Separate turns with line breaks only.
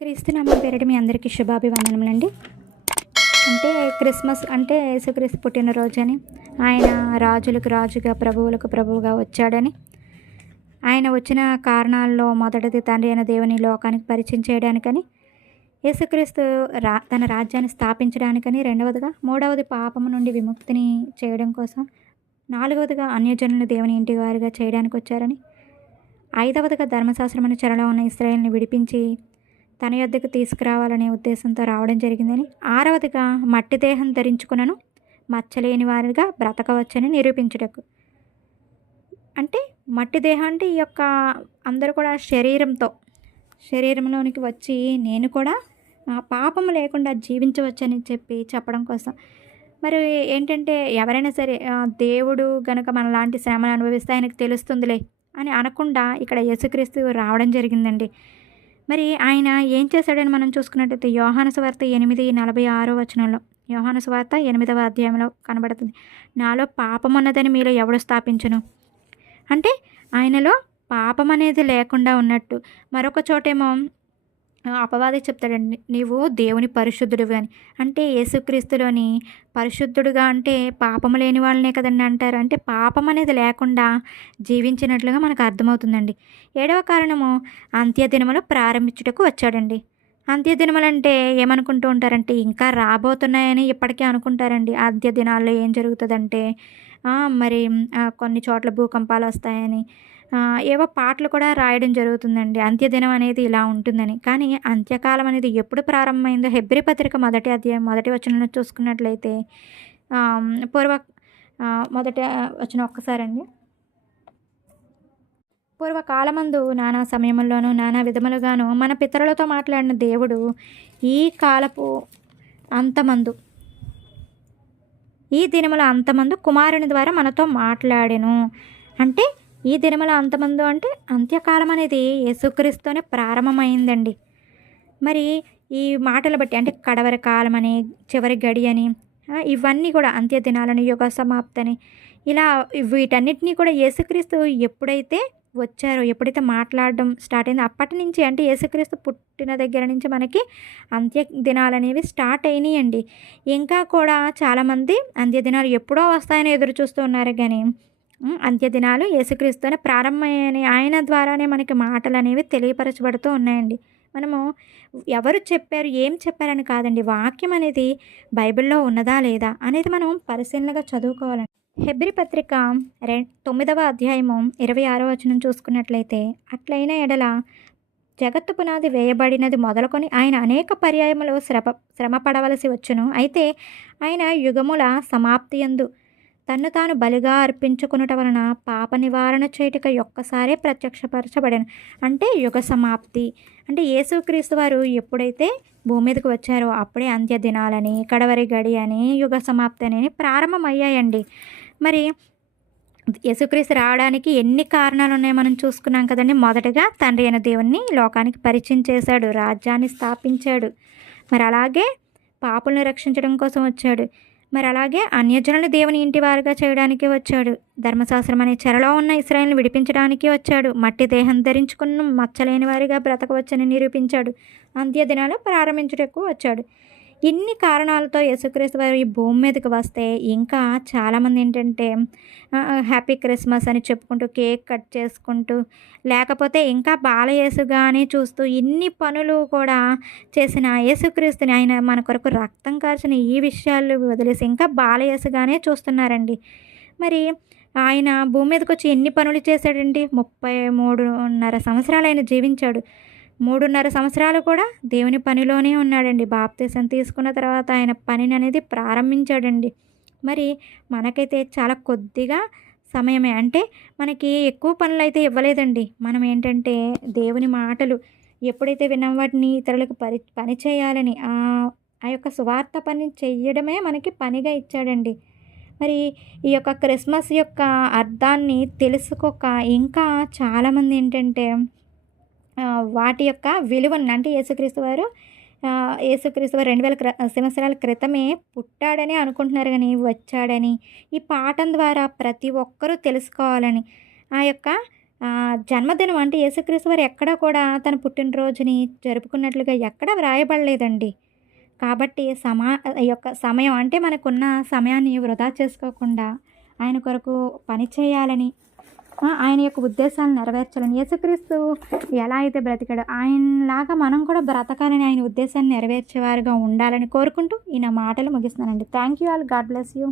క్రీస్తునామం పేరిట మీ అందరికీ శుభాభివందనములండి. అంటే క్రిస్మస్ అంటే యేసుక్రీస్తు పుట్టినరోజు అని ఆయన రాజులకు రాజుగా ప్రభువులకు ప్రభువుగా వచ్చాడని ఆయన వచ్చిన కారణాల్లో మొదటిది తండ్రి అయిన దేవుని లోకానికి పరిచయం చేయడానికని యేసుక్రీస్తు రా తన రాజ్యాన్ని స్థాపించడానికని రెండవదిగా మూడవది పాపము నుండి విముక్తిని చేయడం కోసం నాలుగవదిగా అన్యజనులు దేవుని ఇంటి వారిగా చేయడానికి వచ్చారని ఐదవదిగా ధర్మశాస్త్రమైన అనే చెరలో ఉన్న ఇస్రాయల్ని విడిపించి తన యొద్దకు తీసుకురావాలనే ఉద్దేశంతో రావడం జరిగిందని ఆరవదిగా మట్టి దేహం ధరించుకునను మచ్చలేని వారిగా బ్రతకవచ్చని నిరూపించుటకు. అంటే మట్టి దేహం అంటే ఈ యొక్క అందరూ కూడా శరీరంతో శరీరంలోనికి వచ్చి నేను కూడా ఆ, పాపం లేకుండా జీవించవచ్చని చెప్పి చెప్పడం కోసం. మరి ఏంటంటే ఎవరైనా సరే దేవుడు గనక మనలాంటి శ్రమను అనుభవిస్తే ఆయనకు తెలుస్తుందిలే అని అనకుండా ఇక్కడ యేసుక్రీస్తు రావడం జరిగిందండి. మరి ఆయన ఏం చేశాడని మనం చూసుకున్నట్టయితే యోహాను సువార్త ఎనిమిది నలభై ఆరో వచనంలో. యోహాను సువార్త ఎనిమిదవ అధ్యాయంలో కనబడుతుంది. నాలో పాపం ఉన్నదని మీలో ఎవడు స్థాపించను? అంటే ఆయనలో పాపం అనేది లేకుండా ఉన్నట్టు. మరొక చోటేమో అపవాది చెప్తాడండి. నీవు దేవుని పరిశుద్ధుడు అని. అంటే యేసుక్రీస్తులోని పరిశుద్ధుడుగా అంటే పాపము లేని వాళ్ళనే కదండి అంటారు. అంటే పాపం అనేది లేకుండా జీవించినట్లుగా మనకు అర్థమవుతుందండి. ఏడవ కారణము అంత్యదినములు ప్రారంభించుటకు వచ్చాడండి. అంత్యదినములు అంటే ఏమనుకుంటూ ఉంటారంటే ఇంకా రాబోతున్నాయని ఇప్పటికే అనుకుంటారండి. అంత్య దినాల్లో ఏం జరుగుతుందంటే మరి కొన్ని చోట్ల భూకంపాలు వస్తాయని ఏవో పాటలు కూడా రాయడం జరుగుతుందండి. అంత్యదినం అనేది ఇలా ఉంటుందని. కానీ అంత్యకాలం అనేది ఎప్పుడు ప్రారంభమైందో హెబ్రి పత్రిక మొదటి అధ్యాయం మొదటి వచనంలో చూసుకున్నట్లయితే పూర్వ మొదట వచ్చిన ఒక్కసారండి. పూర్వకాలమందు నానా సమయంలోనూ నానా విధములుగాను మన పితరులతో మాట్లాడిన దేవుడు ఈ కాలపు అంతమందు ఈ దినముల అంతమందు కుమారుని ద్వారా మనతో మాట్లాడెను. అంటే ఈ దినముల అంతమందు అంటే అంత్యకాలం అనేది యేసుక్రీస్తునే ప్రారంభమైందండి. మరి ఈ మాటలు బట్టి అంటే కడవరి కాలం అని చివరి గడి అని ఇవన్నీ కూడా అంత్య దినాలని యుగ సమాప్తని ఇలా వీటన్నిటినీ కూడా యేసుక్రీస్తు ఎప్పుడైతే వచ్చారో ఎప్పుడైతే మాట్లాడడం స్టార్ట్ అయిందో అప్పటి నుంచి అంటే యేసుక్రీస్తు పుట్టిన దగ్గర నుంచి మనకి అంత్య దినాలు అనేవి స్టార్ట్ అయినాయండి. ఇంకా కూడా చాలామంది అంత్య దినాలు ఎప్పుడో వస్తాయని ఎదురు చూస్తూ ఉన్నారు కానీ అంత్యదినాలు అంత్య దినాలు యేసుక్రీస్తునే ప్రారంభమైన ఆయన ద్వారానే మనకి మాటలు అనేవి తెలియపరచబడుతూ ఉన్నాయండి. మనము ఎవరు చెప్పారు ఏం చెప్పారని కాదండి వాక్యం అనేది బైబిల్లో ఉన్నదా లేదా అనేది మనం పరిశీలనగా చదువుకోవాలండి. హెబ్రి పత్రిక రె తొమ్మిదవ అధ్యాయము ఇరవై ఆరో వచనం చూసుకున్నట్లయితే అట్లయిన ఎడల జగత్తు పునాది వేయబడినది మొదలుకొని ఆయన అనేక పర్యాయములు శ్రమ శ్రమ పడవలసి వచ్చును. అయితే ఆయన యుగముల సమాప్తి యందు తన్ను తాను బలిగా అర్పించుకునుట వలన పాప నివారణ చేటిక ఒక్కసారే ప్రత్యక్షపరచబడిన. అంటే యుగ సమాప్తి. అంటే యేసుక్రీస్తు వారు ఎప్పుడైతే భూమి మీదకి వచ్చారో అప్పుడే అంత్య దినాలని కడవరి గడి అని యుగ సమాప్తి అని ప్రారంభమయ్యాయండి. మరి యేసుక్రీస్తు రావడానికి ఎన్ని కారణాలు ఉన్నాయో మనం చూసుకున్నాం కదండి. మొదటగా తండ్రి అయిన దేవుణ్ణి లోకానికి పరిచయం చేశాడు రాజ్యాన్ని స్థాపించాడు. మరి అలాగే పాపులను రక్షించడం కోసం వచ్చాడు. మరి అలాగే అన్యజనులు దేవుని ఇంటి వారుగా చేయడానికి వచ్చాడు. ధర్మశాస్త్రం అనే చెరలో ఉన్న ఇస్రాయల్ని విడిపించడానికి వచ్చాడు. మట్టి దేహం ధరించుకున్న మచ్చలేని వారిగా బ్రతకవచ్చని నిరూపించాడు. అంత్య దినాలు ప్రారంభించుటకు వచ్చాడు. ఇన్ని కారణాలతో యేసుక్రీస్తు వారు ఈ భూమి మీదకి వస్తే ఇంకా చాలామంది ఏంటంటే హ్యాపీ క్రిస్మస్ అని చెప్పుకుంటూ కేక్ కట్ చేసుకుంటూ లేకపోతే ఇంకా బాలయేసుగానే చూస్తూ ఇన్ని పనులు కూడా చేసిన యేసుక్రీస్తుని ఆయన మన కొరకు రక్తం కార్చిన ఈ విషయాలు వదిలేసి ఇంకా బాలయేసుగానే చూస్తున్నారండి. మరి ఆయన భూమి మీదకి వచ్చి ఎన్ని పనులు చేశాడండి? ముప్పై మూడున్నర సంవత్సరాలు ఆయన జీవించాడు. మూడున్నర సంవత్సరాలు కూడా దేవుని పనిలోనే ఉన్నాడండి. బాప్తీసం తీసుకున్న తర్వాత ఆయన పనిని అనేది ప్రారంభించాడండి. మరి మనకైతే చాలా కొద్దిగా సమయమే. అంటే మనకి ఎక్కువ పనులు అయితే ఇవ్వలేదండి. మనం ఏంటంటే దేవుని మాటలు ఎప్పుడైతే విన్నాం వాటిని ఇతరులకు పరి పని చేయాలని ఆ యొక్క సువార్త పని చేయడమే మనకి పనిగా ఇచ్చాడండి. మరి ఈ యొక్క క్రిస్మస్ యొక్క అర్థాన్ని తెలుసుకోక ఇంకా చాలామంది ఏంటంటే వాటి యొక్క విలువను అంటే యేసుక్రీస్తు వారు యేసుక్రీస్తు వారు రెండు వేల క్ర సంవత్సరాల క్రితమే పుట్టాడని అనుకుంటున్నారు కానీ వచ్చాడని. ఈ పాఠం ద్వారా ప్రతి ఒక్కరూ తెలుసుకోవాలని. ఆ యొక్క జన్మదినం అంటే యేసుక్రీస్తు వారు ఎక్కడ కూడా తన పుట్టినరోజుని జరుపుకున్నట్లుగా ఎక్కడ వ్రాయబడలేదండి. కాబట్టి సమా ఈ యొక్క సమయం అంటే మనకున్న సమయాన్ని వృధా చేసుకోకుండా ఆయన కొరకు పని చేయాలని ఆయన యొక్క ఉద్దేశాలు నెరవేర్చాలని యేసుక్రీస్తు ఎలా అయితే బ్రతికాడో ఆయనలాగా మనం కూడా బ్రతకాలని ఆయన ఉద్దేశాన్ని నెరవేర్చేవారుగా ఉండాలని కోరుకుంటూ ఈ నా మాటలు ముగిస్తున్నానండి. Thank you all god bless you